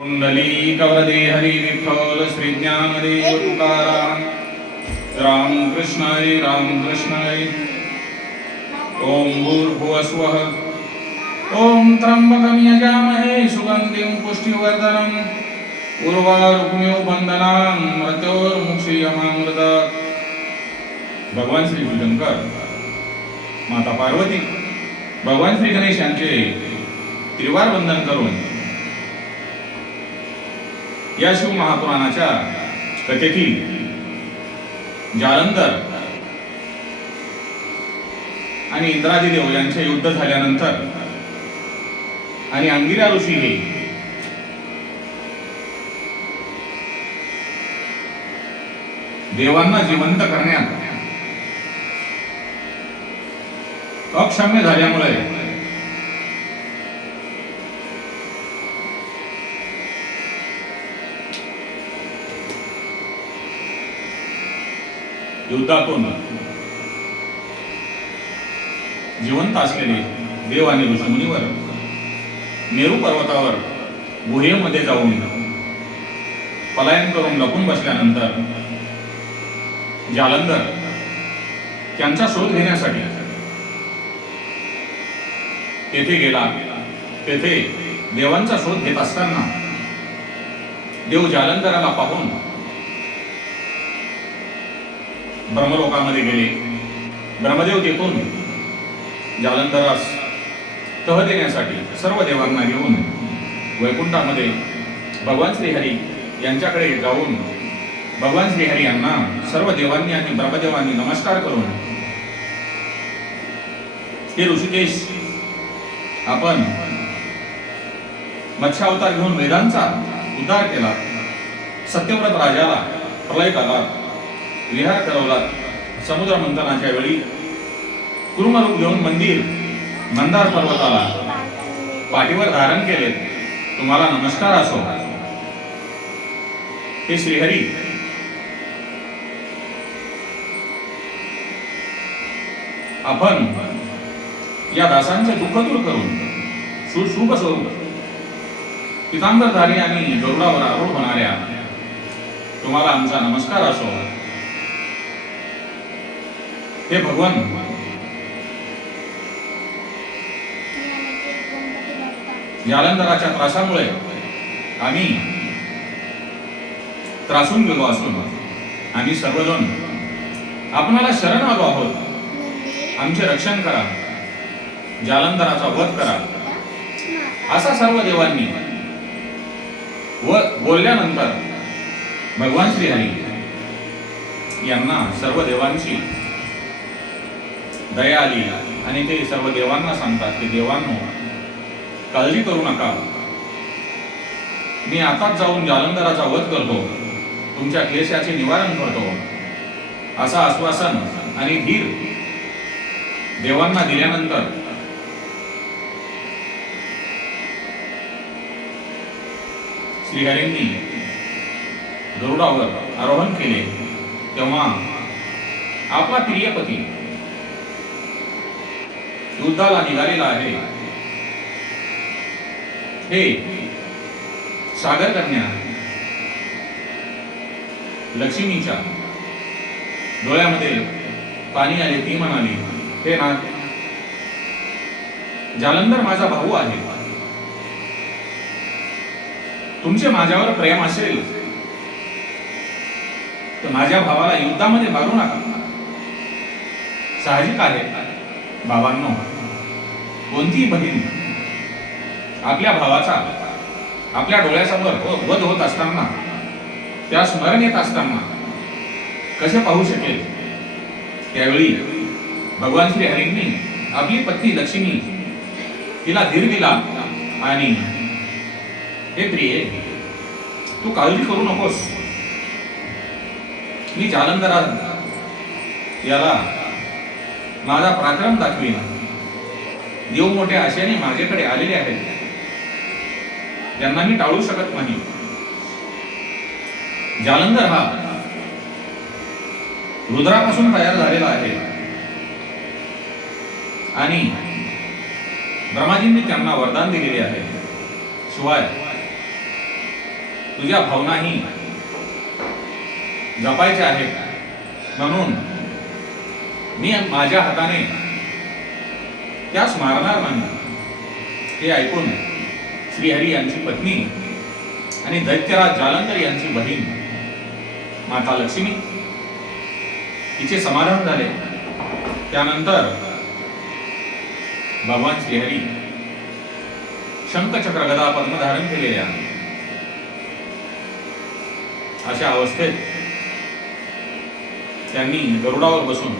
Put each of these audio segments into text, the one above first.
कुंडली कवरदे हरी विठ्ठल श्री ज्ञानदेव तुकाराम. राम कृष्ण हरी राम कृष्ण हरी. ओम भूर्भुवस्वः. ओम त्र्यंबकं यजामहे सुगंधिं पुष्टिवर्धनम्. उर्वारुकमिव बंधनान् मृत्योर्मुक्षीयमामृतात्. भगवान श्री शंकर, माता पार्वती, भगवान श्री गणेश यांचे त्रिवार वंदन करून या शिव महापुराणाच्या कथेतील जालंधर आणि इंद्रादी देव यांचे युद्ध झाल्यानंतर आणि अंगिरा ऋषी हे देवांना जिवंत करण्यात अक्षम्य झाल्यामुळे युद्धातून जिवंत असलेले देव आणि ऋषीमुनीवर मेरू पर्वतावर गुहेमध्ये जाऊन पलायन करून लपून बसल्यानंतर जालंधर त्यांचा शोध घेण्यासाठी तेथे गेला. तेथे देवांचा शोध घेत असताना देव जालंधराला पाहून ब्रह्मलोकामध्ये गेले. ब्रह्मदेव तेथून जालंधरास तह देण्यासाठी सर्व देवांना घेऊन वैकुंठामध्ये भगवान श्रीहरी यांच्याकडे जाऊन भगवान श्रीहरी यांना सर्व देवांनी आणि ब्रह्मदेवांनी नमस्कार करून, हे ऋषिकेश, आपण मत्स्यावतार घेऊन वेदांचा उद्धार केला, सत्यव्रत राजाला प्रलय काला विहार करवला, समुद्र मंथनाच्या वेळी कुर्मरूप घेऊन मंदार पर्वताला पाठीवर धारण केले, तुम्हाला नमस्कार असो. हे श्रीहरी, आपण या दासांचे दुःख दूर करून शुभ स्वरूप पितांबरधारी आणि गरुडावर आरूढ होणाऱ्या तुम्हाला आमचा नमस्कार असो. हे भगवान, जालंधराच्या त्रासामुळे आम्ही त्रासून गेलो असून आम्ही सर्वजण आपणाला शरण आलो आहोत. आमचे रक्षण करा, जालंधराचा वध करा, असा सर्व देवांनी बोलल्यानंतर भगवान श्रीहरी यांना सर्व देवांची दया आली आणि ते सर्व देवांना सांगतात की देवांनो, काळजी करू नका, मी आताच जाऊन जालंधराचा वध करतो, तुमच्या क्लेशाचे निवारण करतो. असा आश्वासन आणि धीर देवांना दिल्यानंतर श्रीहरींनी गरुडावर आरोहण केले. तेव्हा आपला प्रियपती युद्धाला निघालेला आहे, हे सागर कन्या लक्ष्मीच्या डोळ्यामध्ये पाणी आले. ती म्हणाली, हे नाथ, जालंधर माझा भाऊ आहे, तुमचे माझ्यावर प्रेम असेल तर माझ्या भावाला युद्धामध्ये मारू नका. साहजिक आहे बाबांनो, कोणतीही बहीण आपल्या भावाचा आपल्या डोळ्यासमोर वध होत असताना, त्या स्मरण येत असताना कसे पाहू शकेल. त्यावेळी भगवान श्री हरींनी आपली पत्नी लक्ष्मी तिला धीर दिला आणि, हे प्रिये, तू काळजी करू नकोस, मी जालंधरा याला माझा पराक्रम दाखवीन. देव मोठ्या आशेने माझ्याकडे आलेले आहेत, त्यांना मी टाळू शकत नाही. जालंधर हा रुद्रापासून तयार झालेला आहे आणि ब्रह्माजींनी त्यांना वरदान दिलेले आहे. शिवाय तुझ्या भावनाही जपायच्या आहेत, म्हणून मी माझ्या हाताने त्यास मारणार नाही. हे ऐकून श्रीहरी यांची पत्नी आणि दैत्यराज जालंधर यांची बहीण माता लक्ष्मी तिचे समाधान झाले. त्यानंतर भगवान श्रीहरी शंखचक्र गदा पद्म धारण केलेल्या अशा अवस्थेत त्यांनी गरुडावर बसून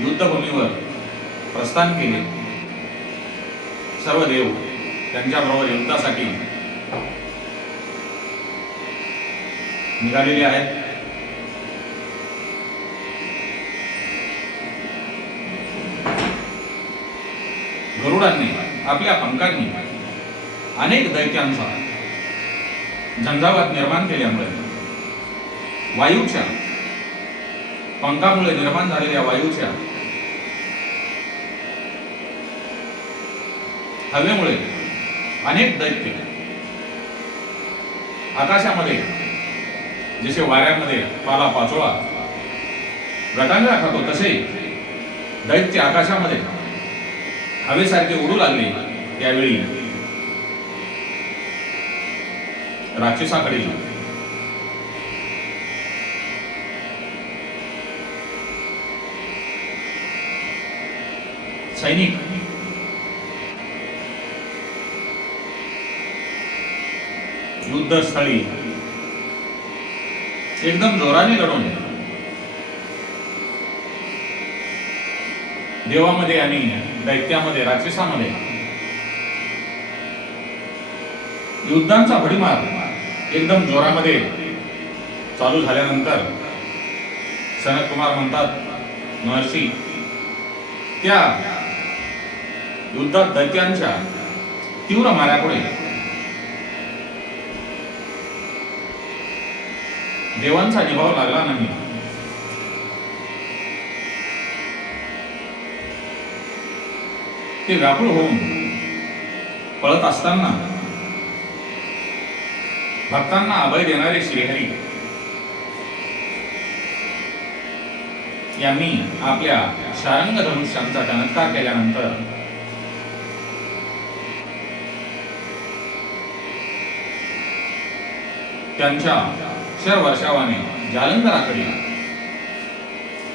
युद्धभूमीवर प्रस्थान केले. सर्व देव त्यांच्याबरोबर युद्धासाठी निघालेले आहेत. गरुडांनी आपल्या पंखांनी अनेक दैत्यांचा झंझावात निर्माण केल्यामुळे वायूच्या पंखामुळे निर्माण झालेल्या वायूच्या हवेमुळे अनेक दैत्य आकाशामध्ये जसे वाऱ्यामध्ये पाला पाचोळा गटांगळा खातो तसे दैत्य आकाशामध्ये हवेसारखे उडू लागले. त्यावेळी राक्षसाकडे सैनिक युद्धस्थळी एकदम जोराने लढून देवामध्ये आणि दैत्यामध्ये राक्षसामध्ये युद्धांचा भडीमार एकदम जोरामध्ये चालू झाल्यानंतर सनत कुमार म्हणतात, महर्षी, त्या युद्धात दैत्यांच्या तीव्र माऱ्यापुढे देवांचा निभाव लागला नाही. ते व्याकुळ होऊन पळत असताना भक्तांना अभय देणारे श्रीहरी यांनी आपल्या शारंग धनुष्यांचा चमत्कार केल्यानंतर त्यांच्या शरवर्षावाने जालंधराकडे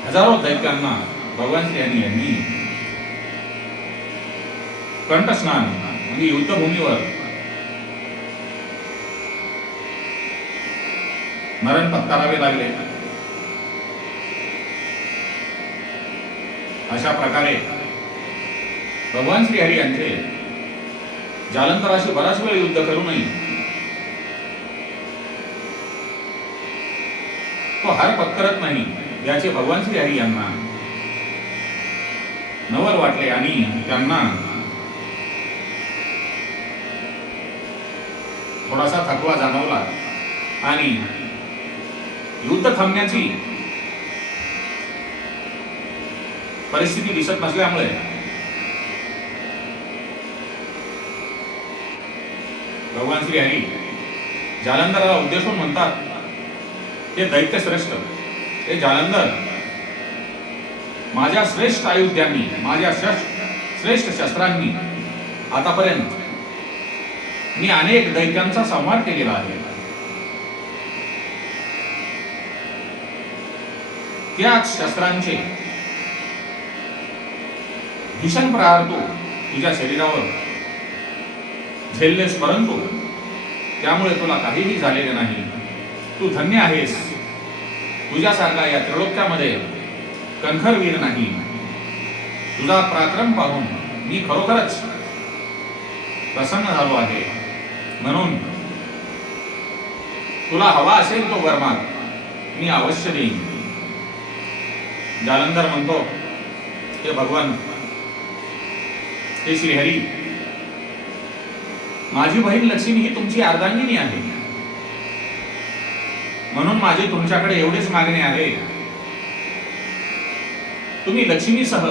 हजारो दैत्यांना भगवान श्रीहरी यांनी कंठस्नान म्हणजे युद्धभूमीवर मरण पत्करावे लागले. अशा प्रकारे भगवान श्रीहरी यांचे जालंधराशी बराच वेळ युद्ध करूनही तो हार पत्करत नाही याचे भगवान श्रीहरी यांना नवल वाटले आणि त्यांना थोडासा थकवा जाणवला आणि युद्ध थांबण्याची परिस्थिती दिसत नसल्यामुळे भगवान श्रीहरी जालंधराला उद्देशून म्हणतात, हे दैत्य श्रेष्ठ, हे जालंधर, माझ्या श्रेष्ठ आयुध्यांनी, माझ्या श्रेष्ठ शस्त्रांनी आतापर्यंत मी अनेक दैत्यांचा संहार केलेला आहे. त्याच शस्त्रांचे भीषण प्रहार तू तुझ्या शरीरावर झेललेस, परंतु त्यामुळे तुला काहीही झालेले नाही. तू धन्य आहेस. तुझ्यासारखा या त्रिलोक्यामध्ये कणखरवीर नाही. तुझा पराक्रम पाहून मी खरोखरच प्रसन्न झालो आहे. म्हणून तुला हवा असेल तो वर माग, मी अवश्य देईन. जालंधर म्हणतो, हे भगवान, हे श्रीहरी, माझी बहीण लक्ष्मी ही तुमची अर्धांगिनी आहे, म्हणून माझी तुमच्याकडे एवढीच मागणी आहे, तुम्ही लक्ष्मीसह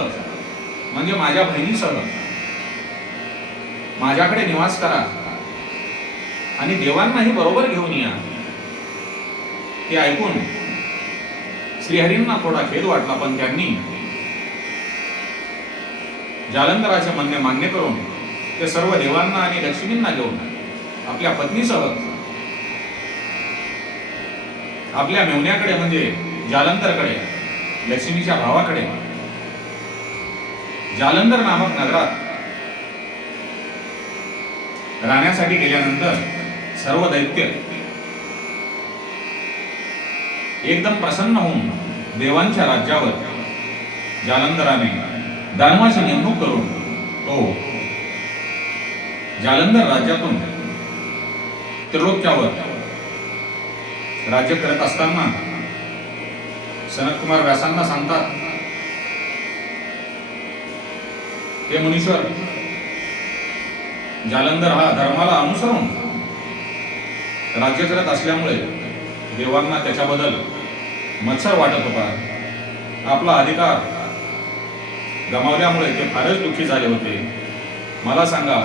म्हणजे माझ्या बहिणीसह माझ्याकडे निवास करा आणि देवांनाही बरोबर घेऊन या. हे ऐकून श्रीहरींना थोडा खेद वाटला, पण त्यांनी जालंधराचे म्हणणे मान्य करून ते सर्व देवांना आणि लक्ष्मींना घेऊन आपल्या पत्नीसह आपल्या मेवण्याकडे म्हणजे जालंधरकडे, लक्ष्मीच्या भावाकडे जालंधर नामक नगरात राहण्यासाठी गेल्यानंतर सर्व दैत्य एकदम प्रसन्न होऊन देवांच्या राज्यावर जालंधराने दानवाची नेमणूक करून तो जालंधर राज्यातून त्रिलोक्यावर राज्य करत असताना सनतकुमार व्यासांना सांगतात, हे मुनीश्वर, जालंधर हा धर्माला अनुसरून राज्य करत असल्यामुळे देवांना त्याच्याबद्दल मत्सर वाटत होता. आपला अधिकार गमावल्यामुळे ते फारच दुःखी झाले होते. मला सांगा,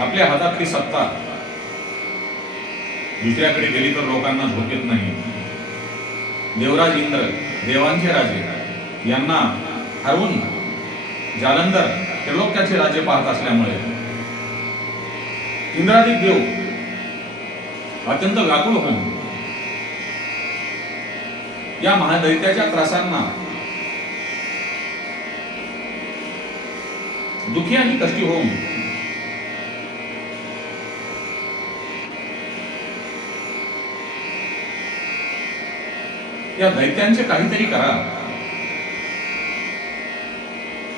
आपल्या हातातली सत्ता दुसऱ्याकडे गेली तर लोकांना झोप येत नाही. देवराज इंद्र, देवांचे राजे यांना हरवून जालंधर त्रिलोक्याचे राज्य पाहत असल्यामुळे इंद्रादी देव अत्यंत व्याकुळ होऊन या महादैत्याच्या त्रासांना दुःखी आणि कष्टी होऊन या दैत्यांचे काहीतरी करा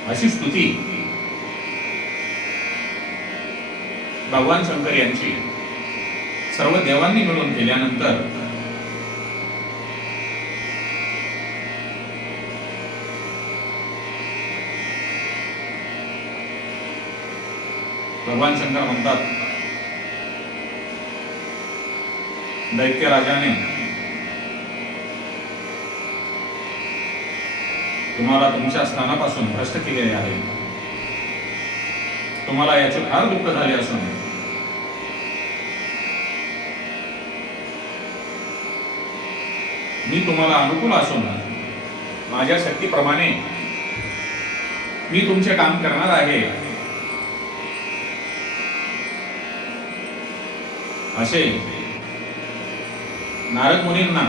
अशी स्तुती भगवान शंकर यांची सर्व देवांनी मिळून केल्यानंतर भगवान शंकर म्हणतात, दैत्य राजाने तुम्हाला तुमच्या स्थानापासून भ्रष्ट केलेले आहे. तुम्हाला याचे फार दुःख झाले असून मी तुम्हाला अनुकूल असून माझ्या शक्तीप्रमाणे मी तुमचे काम करणार आहे असे नारद मुनींना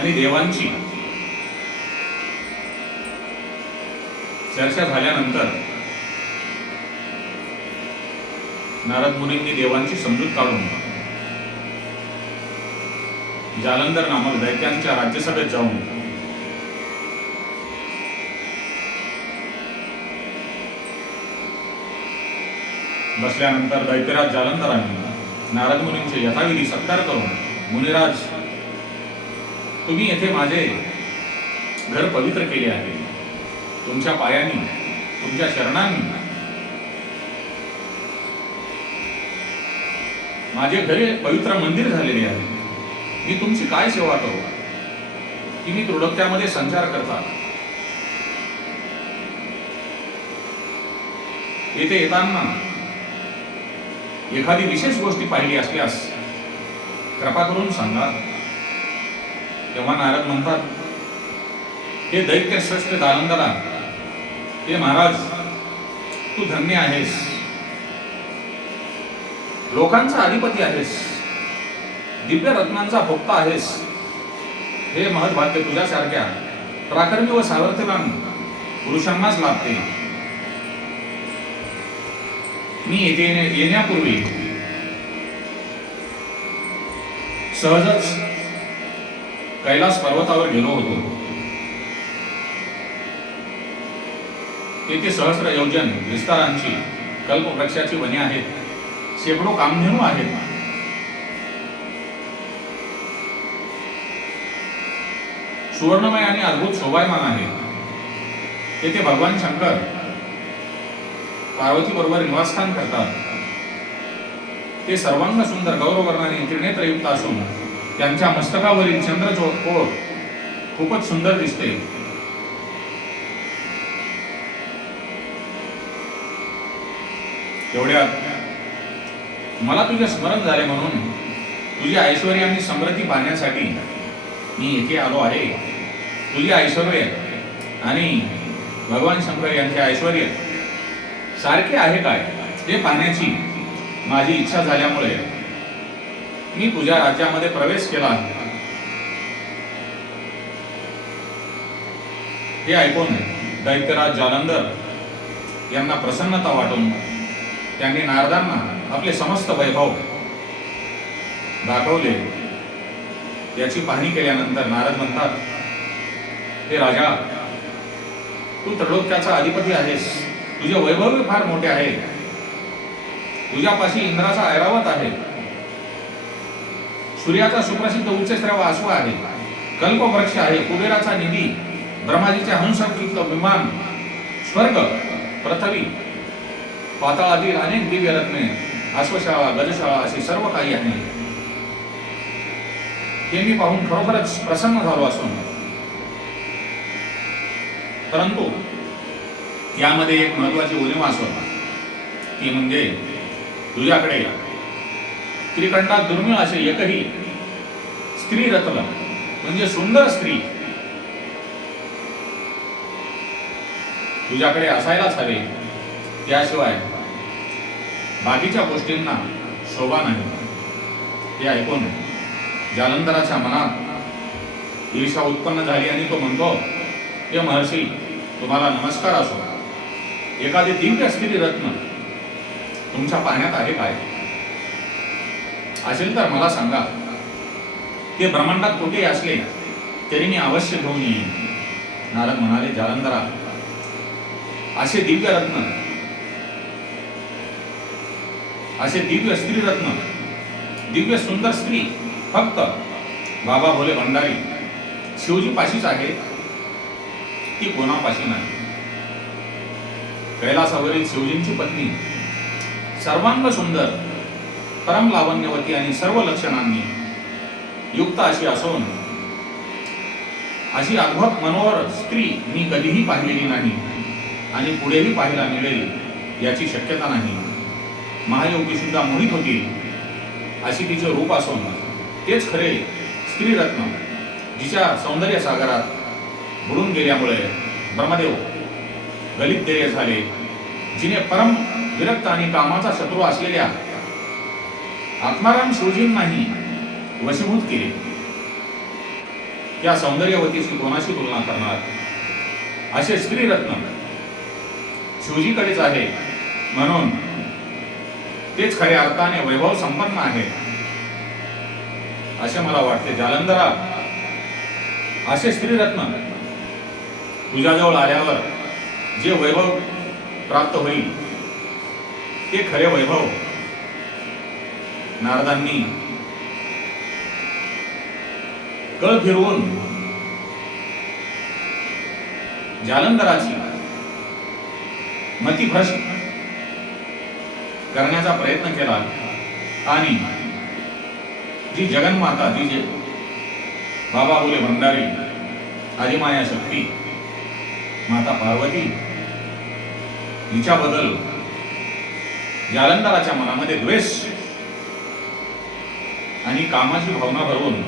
आणि देवांची चर्चा झाल्यानंतर नारद मुनींनी देवांची समजूत काढून जालंधर नामक दैत्यांच्या राज्यसभेत जाऊन बसल्यानंतर दैत्यराज जालंधरांनी नारद मुनींचे यथाविधी सत्कार करून, मुनिराज, तुम्ही येथे माझे घर पवित्र केले आहे. तुमच्या पायांनी, तुमच्या शरणांनी माझे घरे पवित्र मंदिर झालेले आहे. मी तुमची काय सेवा करू की मी त्रिलोक्यामध्ये संचार करता. येथे येताना एखादी विशेष गोष्टी पाहिली असल्यास कृपा करून सांगा. तेव्हा नारद म्हणतात, हे दैत्य श्रेष्ठ जालंधरा, हे महाराज, तू धन्य आहेस, लोकांचा अधिपती आहेस, दिव्य रत्नांचा भोक्ता आहेस. हे महत्भाग्य तुझ्यासारख्या पराक्रमी व सामर्थ्यवान पुरुषांनाच लाभते. मी येथे येण्यापूर्वी सहजच कैलास पर्वतावर गेलो होतो. तेथे सहस्र योजन विस्तारांची कल्पवृक्षाची वने आहेत, शेकडो कामधेनू आहेत. सुवर्णमय आणि अद्भुत शोभायमान आहे. तेथे भगवान शंकर पार्वती बरोबर निवासस्थान करतात. ते सर्वांग सुंदर गौरवर्णाने त्रिनेत्रयुक्त असून त्यांच्या मस्तकावरील चंद्रकोर खूपच सुंदर दिसते. तेवढ्यात मला तुझे स्मरण झाले म्हणून तुझी ऐश्वर्य आणि समृद्धी पाहण्यासाठी मी येथे आलो आहे. तुझी ऐश्वर्य आणि भगवान शंकर यांचे ऐश्वर्य सारखे आहे काय हे पाहण्याची माझी इच्छा झाल्यामुळे मी तुझ्या राज्यामध्ये प्रवेश केला. हे ऐकून दैत्यराज जालंधर यांना प्रसन्नता वाटून त्यांनी नारदांना आपले समस्त वैभव दाखवले. याची पाहणी केल्यानंतर नारद म्हणतात, हे राजा, तू त्रैलोक्याचा अधिपती आहेस. तुझे वैभव फार मोठे आहे. तुझ्यापाशी इंद्राचा ऐरावत आहे. सूर्याचा सुप्रसिद्ध उच्चश्रव अश्व आहे. कल्पवृक्ष आहे. कुबेराचा निधी, ब्रह्माजीचे हंसयुक्त विमान, स्वर्ग, पृथ्वी, पाताळातील अनेक दिव्य रत्ने, अश्वशाळा, गजशाळा असे सर्व काही आहे. हे मी पाहून खरोखरच प्रसन्न झालो असून, परंतु यामध्ये एक महत्वाची उणीव होता, ती म्हणजे तुझ्याकडे त्रिकंडात दुर्मिळ असे एकही स्त्री रत्न म्हणजे सुंदर स्त्री तुझ्याकडे असायलाच हवे. त्याशिवाय बाकीच्या गोष्टींना शोभा नाही. हे ऐकून जालंधराच्या मनात ईर्ष्या उत्पन्न झाली आणि तो म्हणतो, हे महर्षी, तुम्हाला नमस्कार असो. एखादी दिव्य स्त्री रत्न तुमच्या पाहण्यात आहे काय? असेल तर मला सांगा. ते ब्रह्मांडात कुठे असले तरी मी अवश्य घेऊन येईन. नारद म्हणाले, जालंधरा, असे दिव्य रत्न, असे दिव्य स्त्री रत्न, दिव्य सुंदर स्त्री फक्त बाबा भोले भंडारी शिवजी पाशीच आहे. ती कोणापाशी नाही. कैलासावरील शिवजींची पत्नी सर्वांग सुंदर, परम लावण्यवती आणि सर्व लक्षणांनी युक्त अशी असून अशी अद्भुत मनोहर स्त्री मी कधीही पाहिलेली नाही आणि पुढेही पाहायला मिळेल याची शक्यता नाही. महायोगी सुद्धा मोहित होती अशी तिचे रूप असून तेच खरे स्त्री रत्न, जिच्या सौंदर्य सागरात बुडून गेल्यामुळे ब्रह्मदेव गलित ध्येय झाले. जिने परम विरक्त आणि कामाचा शत्रू असलेल्या आत्माराम शिवजींनाही वशीभूत केले. त्या सौंदर्यवतीची कोणाशी तुलना करणार? असे स्त्री रत्न शिवजीकडेच आहे म्हणून तेच खऱ्या अर्थाने वैभव संपन्न आहे असे मला वाटते. जालंधरा, असे स्त्री रत्न तुझ्याजवळ आल्यावर जे वैभव प्राप्त होईल ते खरे वैभव. नारदांनी कळ फिरवून जालंधराची मतिभ्रष्ट करण्याचा प्रयत्न केला आणि जी जगन्माता, जी जे बाबा भोले भंडारी, आदिमाया शक्ती, माता पार्वती, हिच्याबद्दल जालंधराच्या मनामध्ये द्वेष आणि कामाची भावना भरवून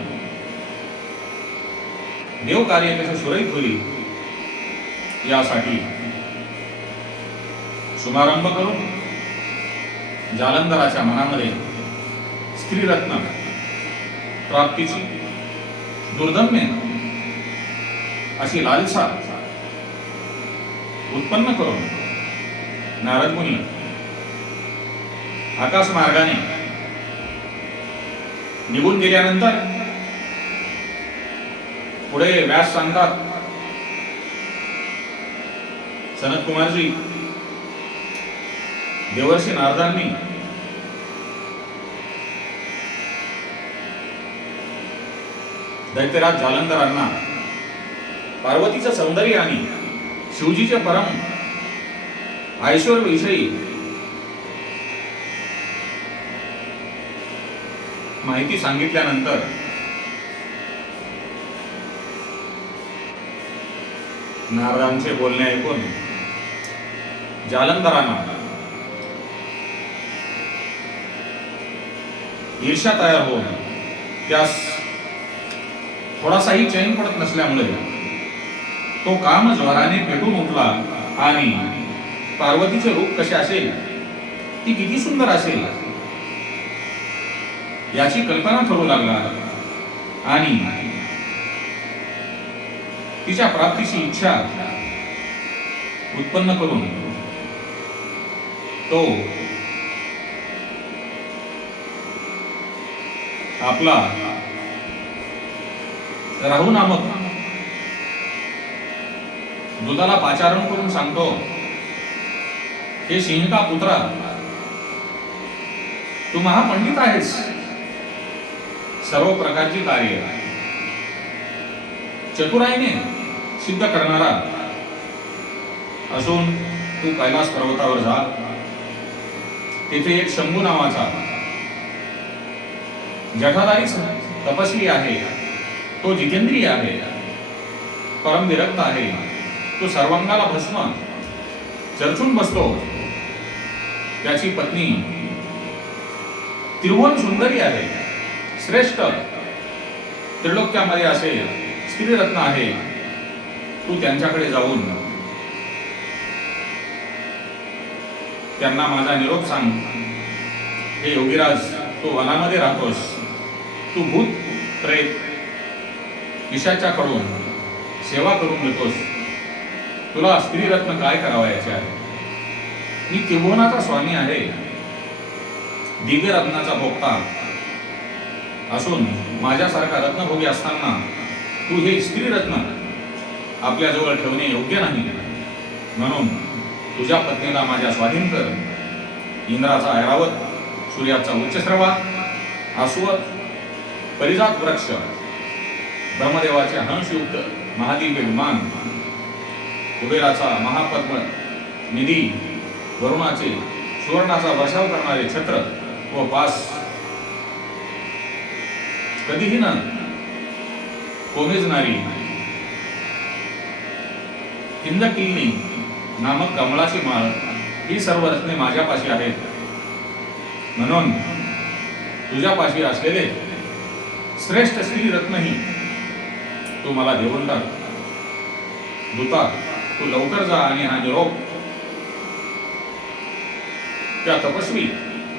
देव कार्य कसे सुरळीत होईल यासाठी शुभारंभ करून जालंधराच्या मनामध्ये स्त्रीरत्न प्राप्तीची दुर्दम्य अशी लालसा उत्पन्न करून नारद मुनी आकाश मार्गाने निघून गेल्यानंतर पुढे व्यास सांगतात, सनत कुमारजी, देवर्षी नारदांनी दैत्यराज जालंधरांना पार्वतीचं सौंदर्य आणि शिवजीचे परम ऐश्वर्य विषयी माहिती सांगितल्यानंतर नारदांचे बोलणे ऐकून जालंधरांना ईर्ष्या तयार होऊन त्यास थोडासाही चैन पडत नसल्यामुळे तो काम ज्वराने पेटून उठला आणि पार्वतीचे रूप कसे असेल, ती किती सुंदर असेल याची कल्पना करू लागला आणि तिच्या प्राप्तीची इच्छा उत्पन्न करून तो आपला राहू नामक दूताला पाचारण करून सांगतो, हे सिंहिका पुत्रा, तू महापंडित आहेस, सर्व प्रकारची कार्य चतुराईने सिद्ध करणारा असून तू कैलास पर्वतावर जा. तेथे एक शंभू नावाचा जठाधारी तपस्वी आहे. तो जितेंद्रिय आहे, परमविरक्त आहे. तो सर्वांगाला भस्म चर्चून बसतो. त्याची पत्नी त्रिभुवन सुंदरी आहे, श्रेष्ठ त्रिलोक्यामध्ये असे स्त्रीरत्न आहे. तू त्यांच्याकडे जाऊन त्यांना माझा निरोप सांग. हे योगीराज, तू वनामध्ये राहतोस. तू भूत प्रेत पिशाच्याकडून सेवा करून घेतोस. तुला स्त्रीरत्न काय करावयाचे आहे? मी त्रिभुवनाचा स्वामी आहे, दिव्य रत्नाचा भोक्ता असून माझ्यासारखा रत्नभोगी असताना तू हे स्त्रीरत्न आपल्याजवळ ठेवणे योग्य नाही. म्हणून तुझ्या पत्नीला माझ्या स्वाधीन कर. इंद्राचा ऐरावत, सूर्याचा उच्चश्रवा, अश्वत, परिजात वृक्ष, ब्रह्मदेवाचे हंसयुक्त महादिव्य विमान, कुबेराचा महापद्म निधी, वरुणाचे सुवर्णाचा वर्षाव करणारे छत्र व पास, कधीही न कोमेजणारी इंद्रकिल्ली नामक कमळाची माळ, ही सर्व रत्ने माझ्यापाशी आहेत. म्हणून तुझ्यापाशी असलेले श्रेष्ठ स्त्री रत्नही तू मला देऊन टाक. दूता, तू लवकर जा आणि हा निरोप त्या तपस्वी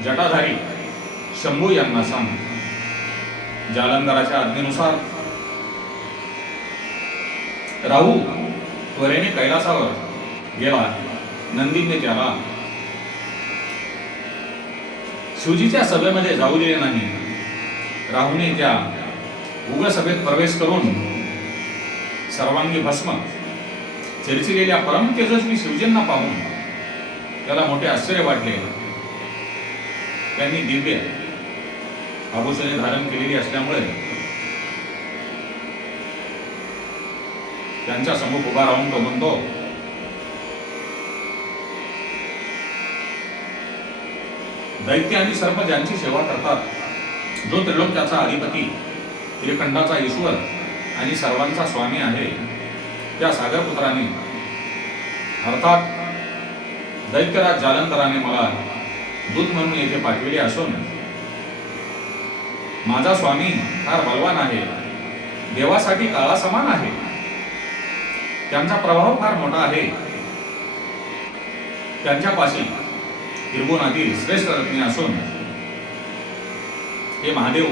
जटाधारी शंभू यांना सांग. जालंधराच्या आज्ञेनुसार राहू त्वरेने कैलासावर गेला. नंदीने त्याला शिवजीच्या सभेमध्ये जाऊ दिले नाही. राहूने त्या उग्र सभेत प्रवेश करून सर्वांगी भस्म चर्चिलेल्या परम तेजस्वी शिवजींना पाहून त्याला मोठे आश्चर्य वाटले. त्यांनी दिव्य आभूषणे धारण केलेली असल्यामुळे त्यांच्या समोर उभा राहून तो म्हणतो, दैत्य आणि सर्प ज्यांची सेवा करतात, जो त्रिलोक्याचा अधिपती, त्रिखंडाचा ईश्वर आणि सर्वांचा स्वामी आहे, त्या सागरपुत्राने अर्थात दैत्यराज जालंधराने मला दूत म्हणून येथे पाठविले असून माझा स्वामी फार बलवान आहे, देवासाठी काळा समान आहे, त्यांचा प्रभाव फार मोठा आहे. त्यांच्यापाशी त्रिभुवनातील श्रेष्ठ रत्ने असून हे महादेव,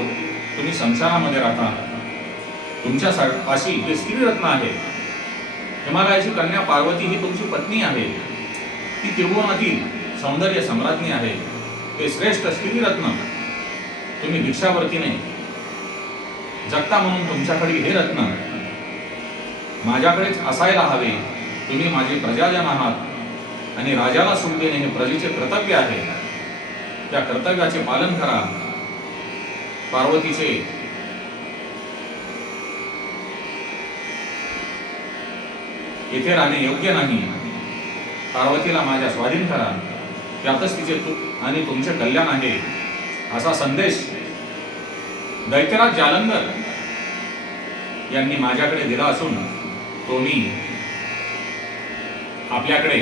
तुम्ही संसारामध्ये राहता. तुमच्या पाशी हे स्त्रीरत्न आहे. हिमालयाची कन्या पार्वती ही तुमची पत्नी आहे. ती त्रिभुवनातील सौंदर्य सम्राज्ञी आहे. ते श्रेष्ठ स्त्रीरत्न तुम्ही भिक्षावर्तीने जगता म्हणून तुमच्याकडे हे रत्न माझ्याकडेच असायला हवे. तुम्ही माझे प्रजाजन आहात आणि राजाला सुख देणे हे प्रजेचे कर्तव्य आहे. त्या कर्तव्याचे पालन करा. पार्वतीचे येथे राहणे योग्य नाही. पार्वतीला माझ्या स्वाधीन करा, त्यातच तिचे आणि तुमचे कल्याण आहे, असा संदेश दैत्यराज जालंधर यांनी माझ्याकडे दिला असून तो मी आपल्याकडे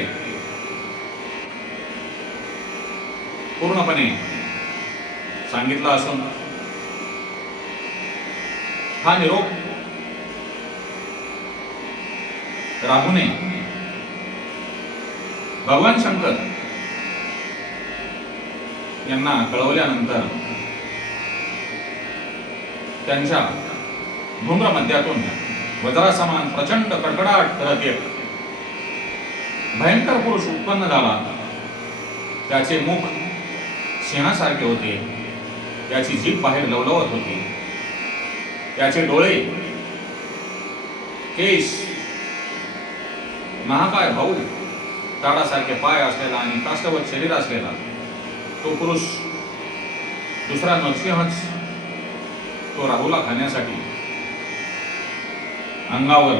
पूर्णपणे सांगितलं असून हा निरोप राहूने भगवान शंकर यांना कळवल्यानंतर त्यांच्या धूम्रमध्यातून वज्रासमान प्रचंड कडकडाट करत एक भयंकर पुरुष उत्पन्न झाला. त्याचे मुख सिंहासारखे होते, त्याची जीभ बाहेर लवलवत होती, त्याचे डोळे, केस, महाकाय भाऊ, ताडासारखे पाय असलेला आणि काष्टवत शरीर असलेला तो पुरुष दुसरा नरसिंहच तो राहूला खाण्यासाठी अंगावर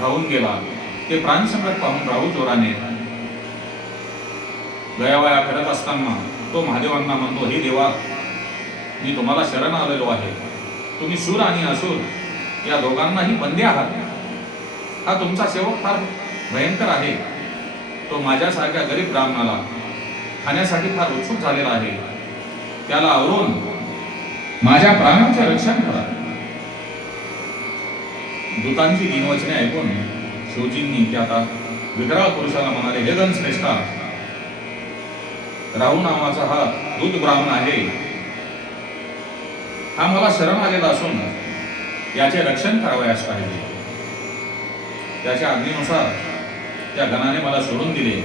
धावून गेला. ते प्राणसंकट पाहून राहू जोराने गयावया करत असताना तो महादेवांना म्हणतो, हे देवा, मी तुम्हाला शरण आलेलो आहे. तुम्ही शूर आणि असुर या दोघांनाही बंदी आहात. हा तुमचा सेवक फार भयंकर आहे. तो माझ्यासारख्या गरीब ब्राह्मणाला खाण्यासाठी फार उत्सुक झालेला आहे. त्याला आवरून माझ्या प्राणांचे रक्षण करा. दूतांची दिनवचने ऐकून शिवजींनी ते आता विकराळ पुरुषाला म्हणाले, हे गण श्रेष्ठा, राहू नावाचा हा दूत ब्राह्मण आहे. हा मला शरण आलेला असून याचे रक्षण करावयास पाहिजे. त्याच्या आज्ञेनुसार त्या गणाने मला सोडून दिले.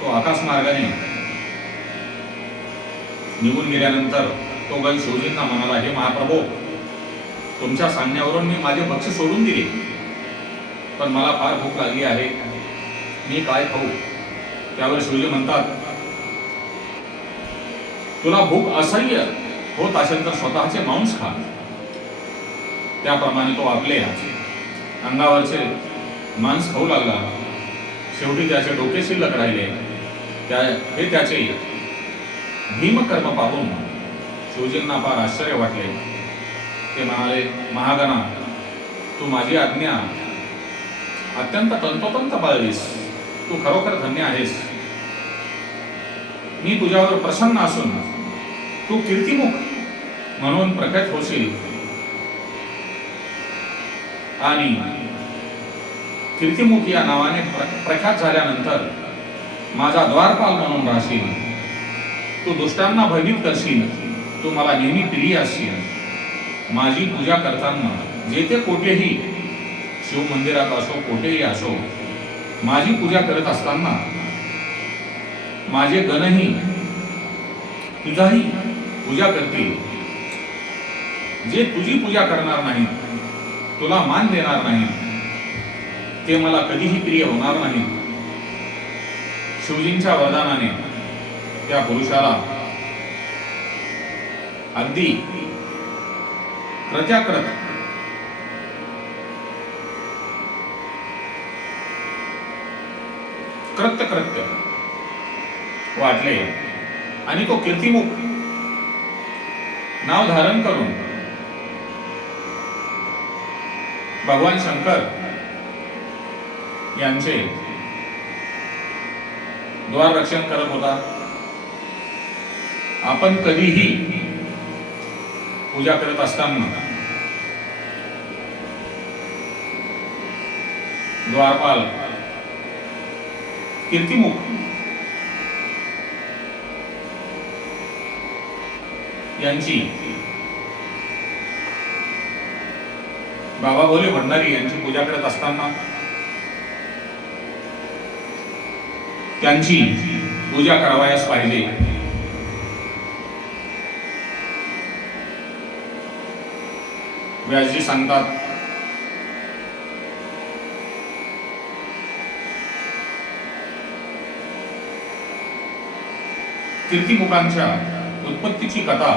तो आकाश मार्गाने निघून गेल्यानंतर तो गण शिवजींना म्हणाला, हे महाप्रभू, तुमच्या सांगण्यावरून मी माझे भक्ष सोडून दिले, पण मला फार भूक लागली आहे. मी काय खाऊ? त्यावर शिवजी म्हणतात, तुला भूक असह्य होत असेल तर स्वतःचे मांस खा. त्याप्रमाणे तो आपले अंगावरचे मांस खाऊ लागला. शेवटी त्याचे डोके शिल्लक राहिले. हे त्याचे भीमकर्म पाहून शिवजींना फार आश्चर्य वाटले. ते म्हणाले, महागणा, तू माझी आज्ञा अत्यंत तंतोतंत पाळलीस. तू खरोखर धन्य आहेस. मी तुझ्यावर प्रसन्न असून तू कीर्तिमुख म्हणून प्रकट होशील आणि कीर्तिमुख या नावाने प्रख्यात झाल्यानंतर माझा द्वारपाल म्हणून राहशील. तू दुष्टांना भयभीत करशील. तू मला नेहमी प्रिय असशील. माझी पूजा करताना जेथे कोठेही, शिव मंदिरात असो कोठेही असो, माझी पूजा करत असताना माझे गणही तुझाही पूजा करतील. जे तुझी पूजा करणार नाही, तुला मान देणार नाही, ते मला कधीही प्रिय होणार नाही. शिवजींच्या वरदानाने त्या पुरुषाला अगदी कृत्याकृत कृत्य वाटले आणि तो कीर्तिमुख नाव धारण करून भगवान शंकर यांचे द्वार रक्षण करत होता. आपण कधीही पूजा करत असताना द्वारपाल कीर्तिमुख यांची, बाबा भोले भंडारी यांची पूजा करत असताना त्यांची पूजा करावयास पाहिजे. व्यासजी सांगतात, कीर्तिमुखांच्या उत्पत्तीची कथा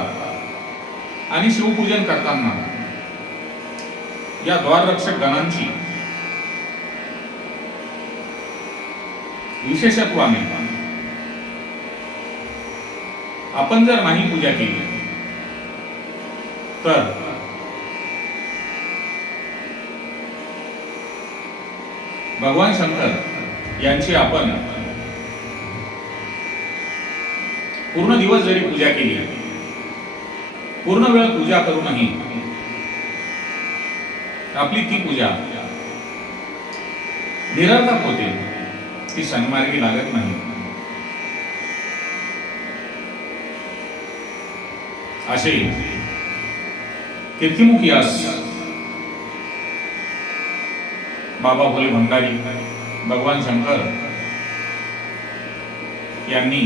आणि शिवपूजन करताना या द्वाररक्षक गणांची विशेषत्वाने आपण जर नाही पूजा केली तर भगवान शंकर यांची आपण पूर्ण दिवस जरी पूजा केली पूर्ण वेळ पूजा करूनही आपली ती पूजा निरर्थक होते, ती सन्मार्गी लागत नाही. असे कीर्तिमुख यास बाबा भोले भंडारी, भगवान शंकर यांनी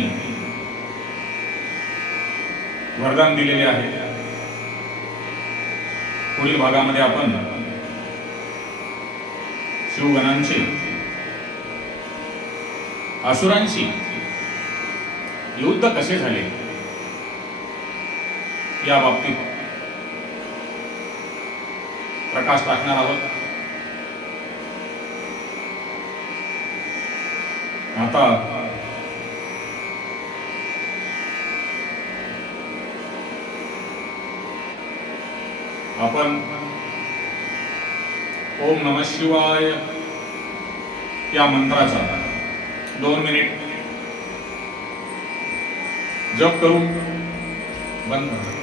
वरदान दिलेले आहे. पुढील भागामध्ये आपण शिवगणांचे असुरांशी युद्ध कसे झाले या बाबतीत प्रकाश टाकणार आहोत. आता आपण ओम नमः शिवाय या मंत्राचा 2 मिनिट जप करू. बंद.